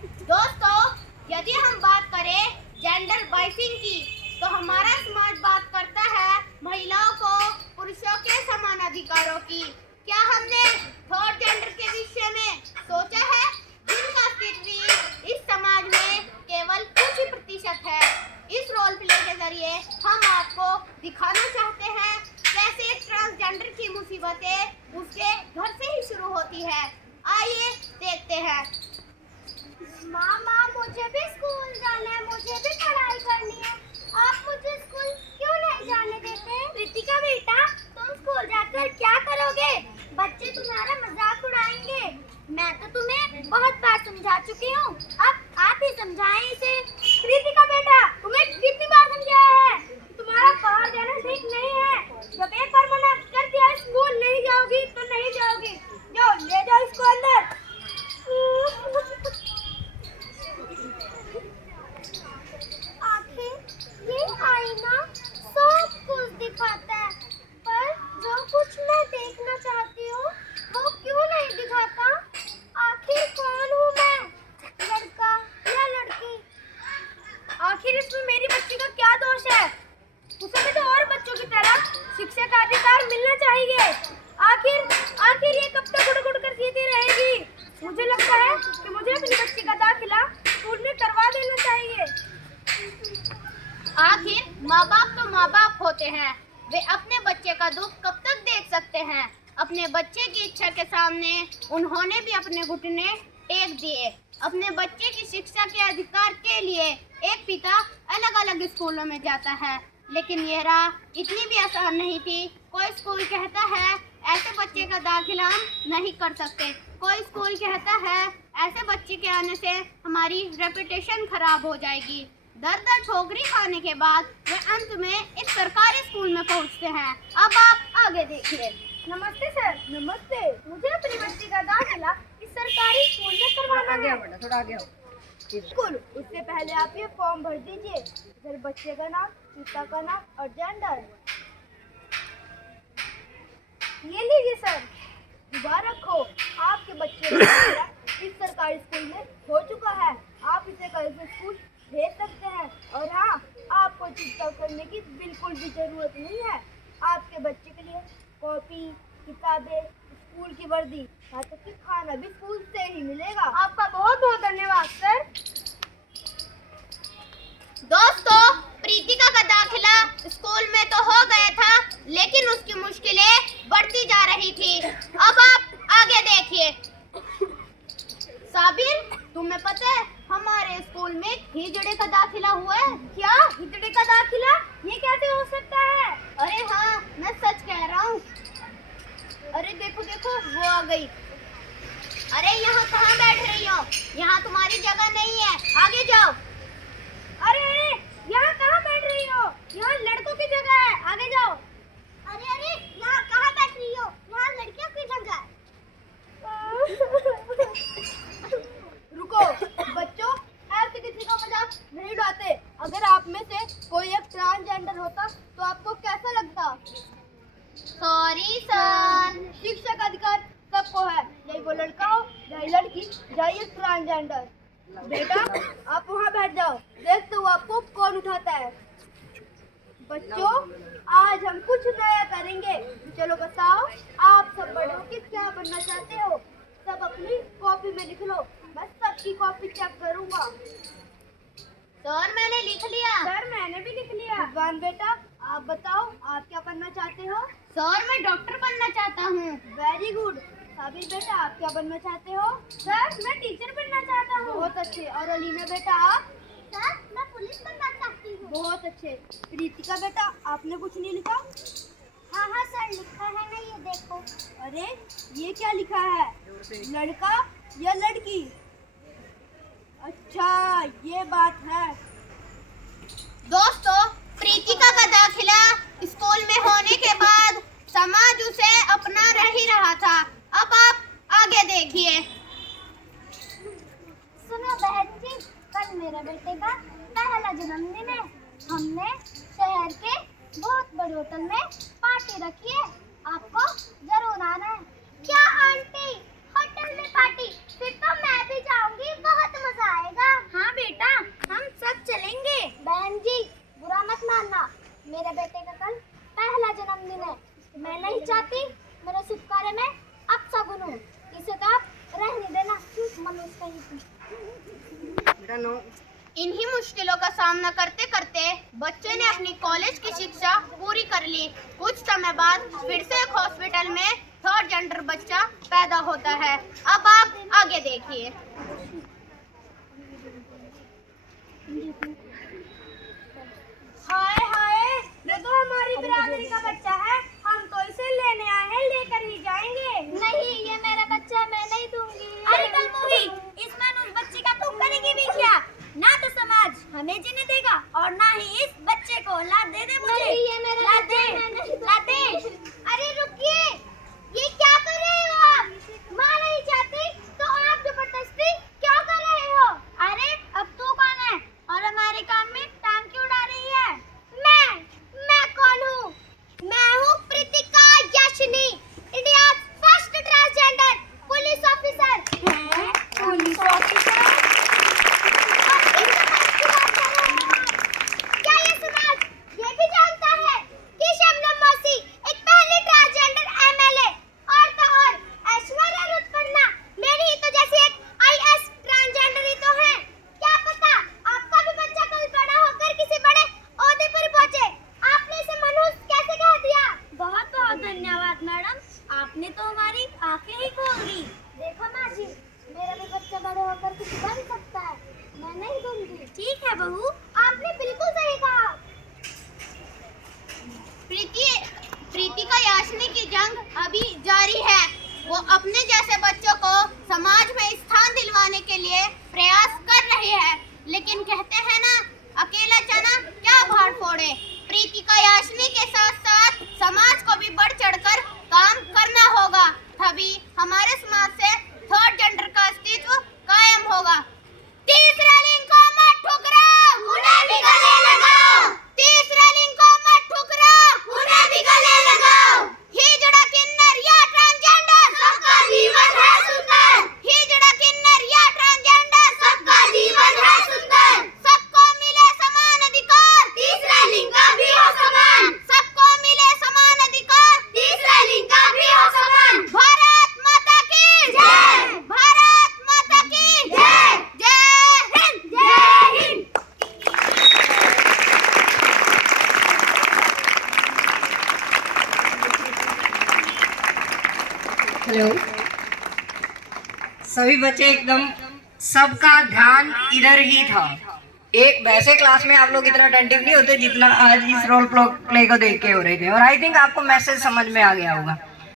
दोस्तों, यदि हम बात करें जेंडर बाइसिंग की, तो हमारा समाज बात करता है महिलाओं को पुरुषों के समान अधिकारों की। क्या हमने थर्ड जेंडर के विषय में सोचा है, जिनका अस्तित्व इस समाज में केवल कुछ ही प्रतिशत है। इस रोल प्ले के जरिए हम आपको दिखाना चाहते हैं कैसे ट्रांसजेंडर की मुसीबतें उसके घर से ही शुरू होती है। आइए देखते हैं। माँ मुझे भी स्कूल जाना है, मुझे भी पढ़ाई करनी है। आप मुझे स्कूल क्यों नहीं जाने देते? रितिका बेटा, तुम स्कूल जाकर क्या करोगे? बच्चे तुम्हारा मजाक उड़ाएंगे। मैं तो तुम्हें बहुत बार समझा चुकी हूँ, अब आप ही समझाएं इसे। रितिका बेटा, तुम्हें कितनी बार समझाया है? तुम्हारा बाहर जाना ठीक नहीं है। जब एक बार मना कर दिया स्कूल नहीं जाओगी तो नहीं जाओगी। जाओ, ले जाओ इसको अंदर। आखिर ये आईना सब कुछ दिखाता है, पर जो कुछ मैं देखना चाहती हूँ वो क्यों नहीं दिखाता? आखिर कौन हूँ मैं, लड़का या लड़की? आखिर इसमें मेरी बच्ची का क्या दोष है? उसे भी तो और बच्चों की तरह शिक्षा का अधिकार मिलना चाहिए। आखिर ये कब तक गुड़ गुड़ कर सीधी रहेगी? मुझे लगता है कि मुझे अपनी बच्ची का दाखिला स्कूल में करवा देना चाहिए। आखिर माँ बाप तो माँ बाप होते हैं, वे अपने बच्चे का दुख कब तक देख सकते हैं। अपने बच्चे की इच्छा के सामने उन्होंने भी अपने घुटने टेक दिए। अपने बच्चे की शिक्षा के अधिकार के लिए एक पिता अलग अलग स्कूलों में जाता है, लेकिन यह राह इतनी भी आसान नहीं थी। कोई स्कूल कहता है ऐसे बच्चे का दाखिला हम नहीं कर सकते, कोई स्कूल कहता है ऐसे बच्चे के आने से हमारी रेपुटेशन खराब हो जाएगी। दर दर ठोकरी खाने के बाद वे अंत में एक सरकारी स्कूल में पहुंचते हैं। अब आप आगे देखिए। नमस्ते सर। नमस्ते। मुझे अपनी बच्ची का दाखिला इस सरकारी स्कूल में करवाना है। बेटा, थोड़ा आगे आओ। बिल्कुल, उससे पहले आप ये फॉर्म भर दीजिए। इधर बच्चे का नाम, पिता का नाम और जेंडर। ये लीजिए सर, दुबारा रखो। आपके बच्चे का दाखिला इस सरकारी स्कूल में हो चुका है। आप इसे कल से स्कूल भेज सकते हैं। और हाँ, आपको चिंता करने की बिल्कुल भी जरूरत नहीं है। आपके बच्चे के लिए कॉपी, किताबें, स्कूल की वर्दी, यहाँ तक कि खाना भी स्कूल से ही मिलेगा। आपका बहुत बहुत धन्यवाद सर। दोस्तों, प्रीतिका का दाखिला स्कूल में तो हो गया था, लेकिन उसकी मुश्किलें बढ़ती जा रही थी। अब आप आगे देखिए। साबिर, तुम्हें पता है हमारे स्कूल में हिजड़े का दाखिला हुआ है। क्या हिजड़े का दाखिला? ये कैसे हो सकता है? अरे हाँ, मैं सच कह रहा हूँ। अरे देखो देखो, वो आ गई। अरे यहाँ कहाँ बैठ रही हो? यहाँ तुम्हारी जगह नहीं है, आगे जाओ। अरे यहाँ कहाँ बैठ रही हो? यहाँ लड़कों की जगह है, आगे जाओ। अरे यहाँ कहाँ बैठ रही हो? यहाँ लड़कियों की जगह है। रुको बच्चों, ऐसे किसी का मजाक नहीं उड़ाते। अगर आप में से कोई एक ट्रांसजेंडर होता तो आपको कैसा लगता? Sorry sir. शिक्षा का अधिकार सबको है, चाहे वो लड़का हो चाहे लड़की, चाहे ट्रांसजेंडर। बेटा, आप वहाँ बैठ जाओ, देखते हो आपको कौन उठाता है। बच्चों, आज हम कुछ नया करेंगे। चलो बताओ, आप सब बड़े होकर क्या बनना चाहते हो? सब अपनी कॉपी में लिख लो, मैं सबकी कॉपी चेक करूंगा। सर, मैंने लिख लिया। सर, मैंने भी लिख लिया। विद्वान बेटा, आप बताओ, आप क्या बनना चाहते हो? सर, मैं डॉक्टर बनना चाहता हूँ। Very good. साबिर बेटा, आप क्या बनना चाहते हो? सर, मैं टीचर बनना चाहता हूँ। बहुत अच्छे। और अलीना बेटा, आप? सर, मैं पुलिस बनना चाहती हूँ। बहुत अच्छे। प्रीतिका बेटा, आपने कुछ नहीं लिखा? हाँ सर, लिखा है ना, ये देखो। अरे ये क्या लिखा है, लड़का या लड़की? अच्छा, ये बात है। दोस्तों, प्रीतिका का दाखिला स्कूल में होने के बाद समाज उसे अपना ही रहा था। अब आप आगे देखिए। सुनो बहन जी, कल मेरे बेटे का पहला जन्मदिन है। हमने शहर के बहुत बड़े होटल में पार्टी रखी है, आपको जरूर आना है। क्या आंटी, होटल में पार्टी? फिर तो मैं भी जाऊंगी, बहुत मजा आएगा। इन्हीं मुश्किलों का सामना करते करते बच्चे ने अपनी कॉलेज की शिक्षा पूरी कर ली। कुछ समय बाद फिर से एक हॉस्पिटल में थर्ड जेंडर बच्चा पैदा होता है। अब आप आगे देखिए। हाय हाय, ये तो हमारी बिरादरी का बच्चा है। हम तो इसे लेने आए हैं, लेकर ही जाएंगे। नहीं, ये मेरा बच्चा, मैं नहीं दूंगी। अरे कलमुही, इस मनुष्य बच्चे का तुम करेगी भी क्या? ना तो समाज हमें जीने देगा और ना ही इस बच्चे को। लात दे दे मुझे। नहीं, ये मेरा लात दे, लात दे। अरे रुकिए, ये क्या कर रहे हो आप? माँ नहीं चाहती तो आप जबरदस्ती क्यों कर रहे हो? अरे अब तू कौन है और हमारे काम में टांग क्यों उड़ा रही है? मैं कौन हूँ? मैं हूँ Pritika Yashini, India first transgender police officer. Police officer? क्या ये समाज ये भी जानता है कि शबनम मौसी एक पहली ट्रांसजेंडर एमएलए और तो और ऐश्वर्या रुतपर्णा मेरी ही तो जैसी एक आईएएस ट्रांसजेंडर ही तो है। क्या पता आपका भी बच्चा कल बड़ा होकर किसी बड़े ओहदे पर पहुंचे। आपने इसे मनुष्य कैसे कह दिया? बहुत बहुत धन्यवाद मैडम, आपने तो हमारी आंखें ही खोल दी। देखो माँ जी, मेरा भी बच्चा बड़ा होकर कुछ बन सकता है, मैं नहीं दूंगी। ठीक है बहू, आपने बिल्कुल सही कहा। प्रीतिका याशिनी की जंग अभी जारी है। वो अपने जैसे बच्चों को समाज में स्थान दिलवाने के लिए प्रयास कर रहे हैं, लेकिन कहते हैं ना, अकेला चना क्या भार फोड़े। प्रीतिका याशिनी के साथ साथ समाज को भी बढ़ चढ़कर काम करना होगा, तभी हमारे समाज से थर्ड जेंडर का अस्तित्व कायम होगा। तीसरा लिंग को मत ठुकराओ, उन्हें भी गले लगाओ। तीसरा लिंग को मत ठुकराओ, उन्हें भी गले लगाओ। हिजड़ा किन्नर या ट्रांसजेंडर सबका जीवन है सुंदर। हिजड़ा किन्नर या ट्रांसजेंडर सबका जीवन है सुंदर। सबको मिले समान अधिकार, तीसरा लिंग का भी हो समान। सबको मिले समान अधिकार, तीसरा लिंग का भी हो समान। भारत माता की जय, भारत माता की जय। जय हिंद, जय हिंद। हेलो सभी बच्चे, एकदम सबका ध्यान इधर ही था। एक वैसे क्लास में आप लोग इतना अटेंटिव नहीं होते जितना आज इस रोल प्ले को देख के हो रहे थे, और आई थिंक आपको मैसेज समझ में आ गया होगा।